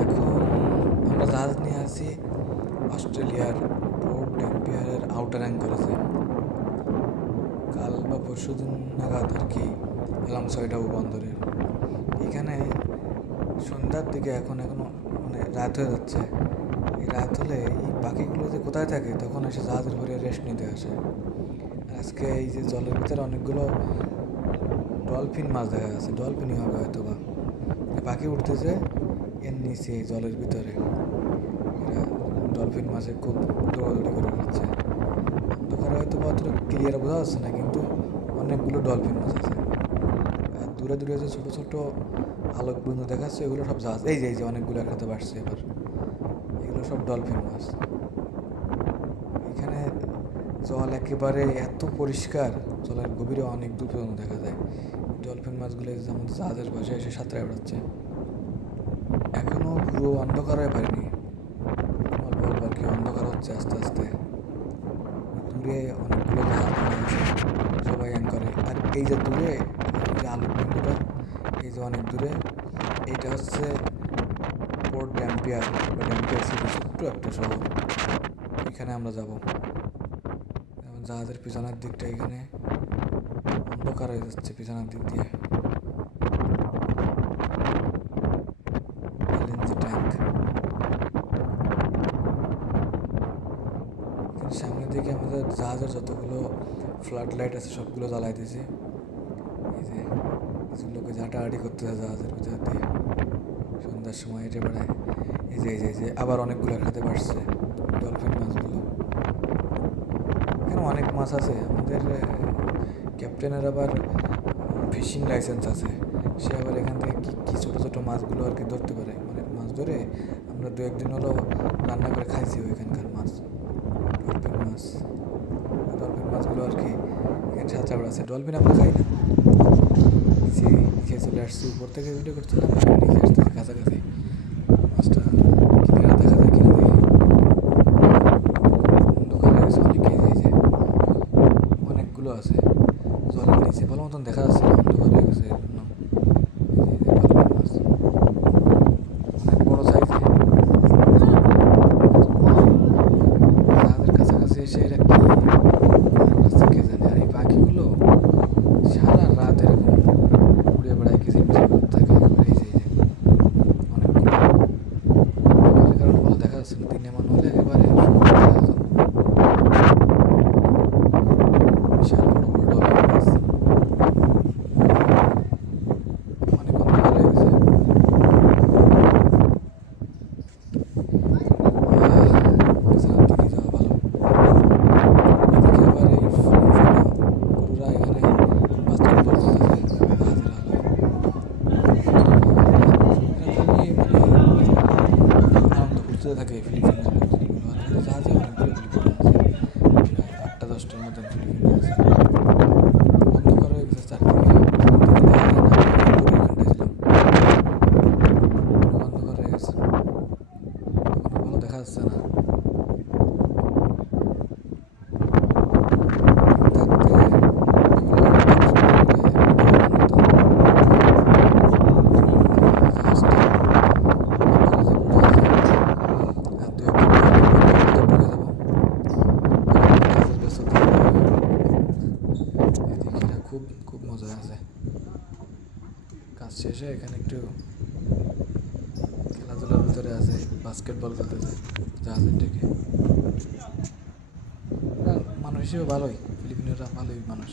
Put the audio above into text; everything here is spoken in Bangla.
এখন আমরা জাহাজ নিয়ে আছি অস্ট্রেলিয়ার পোর্ট ড্যাম্পিয়ারের আউটার অ্যাঙ্করেজে। কাল বা পরশু দিন নাগাদ আর কি এলাম ছয়টাবু বন্দরের এখানে। সন্ধ্যার দিকে এখনো মানে রাত হয়ে যাচ্ছে। এই রাত হলে এই পাখিগুলো যে কোথায় থাকে তখন এসে জাহাজের উপরে রেস্ট নিতে আসে। আজকে এই যে জলের ভিতরে অনেকগুলো ডলফিন মাছ দেখা যাচ্ছে, ডলফিনই হবে হয়তো বা। পাখি উঠতেছে এর নিচে জলের ভিতরে, এরা ডলফিন মাছে খুব দৌড়াদৌড়ি করে উঠছে। অন্ধকারে হয়তো বা অতটা ক্লিয়ার বোঝা যাচ্ছে না, কিন্তু অনেকগুলো ডলফিন মাছ আছে। আর দূরে দূরে যে ছোটো ছোটো আলোক বিন্দু দেখাচ্ছে এগুলো সব জাহাজ। এই যে অনেকগুলো একসাথে বাড়ছে এবার, এগুলো সব ডলফিন মাছ। এখানে জল একেবারে এত পরিষ্কার, জলের গভীরে অনেক দূর পর্যন্ত দেখা যায়। ডলফিন মাছগুলো যেমন জাহাজের পাশে এসে সাঁতরে বেড়াচ্ছে। এখনো পুরো অন্ধকার হয়ে পারেনি, অল্প অল্প আর কি অন্ধকার হচ্ছে আস্তে আস্তে। দূরে অনেকগুলো জাহাজ দেখা যাচ্ছে, সবাই অ্যাঙ্করে। আর এই যে দূরে এই যে আলোক বিন্দুটা, এই যে অনেক দূরে, এইটা হচ্ছে পোর্ট ড্যাম্পিয়ার বা ড্যাম্পিয়ার সিটি, ছোট্ট একটা শহর। এখানে আমরা যাব। জাহাজের পিছনের দিকটা এখানে অন্ধকার হয়ে যাচ্ছে পিছনের দিক দিয়ে। এলএনজি ট্যাঙ্ক এখানে সামনের দিকে আমাদের জাহাজের যতগুলো ফ্লাড লাইট আছে সবগুলো জ্বালাই দিয়েছে। এই যে কিছু লোকে ঝাঁটাহাঁটি করতেছে জাহাজের ভিতর দিয়ে, সন্ধ্যার সময় হেঁটে বেড়ায়। এই যে আবার অনেকগুলো একসাথে বাড়ছে ডলফিন মাছগুলো। এখানে অনেক মাছ আছে। আমাদের ক্যাপ্টেনের আবার ফিশিং লাইসেন্স আছে, সে আবার এখান থেকে কী কী ছোটো ছোটো মাছগুলো আর কি ধরতে পারে। মানে মাছ ধরে আমরা দু একদিন হলো রান্না করে খাইছি ওইখানকার মাছ, ডলফিন মাছ। ডলফিন মাছগুলো আর কি এখানে ছাঁচা আছে। ডলফিন আমরা খাই না, নিচে নিচে চলে আসছি, উপর থেকে ভিডিও করছিলাম, নিচে আসতেছে কাছাকাছি। মাছটা ক্লিয়ার দেখা যায় কিনা দেখি। অন্ধকার হয়ে গেছে অনেকেই, যে অনেকগুলো আছে জলের নিচে, ভালো মতন দেখা যাচ্ছে না, অন্ধকার হয়ে গেছে এর জন্য। ডলফিন মাছ অনেক বড় সাইজে। তাদের কাছাকাছি এসে এরা কি রাস্তা কে জানে। আর এই পাখিগুলো সারা রাত এরকম উড়ে বেড়ায়, কিচিরমিচির করতে থাকে। এই যে অনেকগুলো, অন্ধকারের কারণে ভালো দেখা যাচ্ছে না। দিনে মনে হলে একেবারে সুন্দর দেখা যেত। বিশাল বড় বড় ডলফিন মাছ, অনেক অন্ধকার হয়ে গেছে। পিছনের দিকে যাওয়া ভালো। এদিকে আবার এই ফিলিপিনো গরুরা এখানে বাস্কেটবল খেলতেছে জাহাজের আলোয়। এরা খুবই মানে আনন্দ ফুর্তিতে থাকে এই ফিলিপিনো লোকজনগুলো। আর এখানে জাহাজে অনেকগুলো ফিলিপিনো আছে, প্রায় 8টা 10টার মতন ফিলিপিনো আছে। অন্ধকার হয়ে গেছে চারদিকে, পিছনের দিকে দেখা যায় না। আমি উপরে ওইখানটায় ছিলাম, অনেক অন্ধকার হয়ে গেছে, এখন ভালো দেখা যাচ্ছে না। দিন থাকতে এগুলো আরো ভালো সুন্দর করে ভিডিও বানানো হতো। জাহাজটা অন্ধকারে যে পড়ে আছে। আর দু একদিন পর আবার বন্দরের ভিতর ঢুকে যাবো, তখন আবার কাজের ব্যস্ততা শুরু হবে। এদিকে এরা খুব খুব মজা আছে। কাজ শেষে এখানে একটু খেলাধুলার ভিতরে আছে, বাস্কেটবল খেলতেছে জাহাজের ডেকে। মানুষ হিসেবে ভালোই, ফিলিপিনোরা ভালোই মানুষ।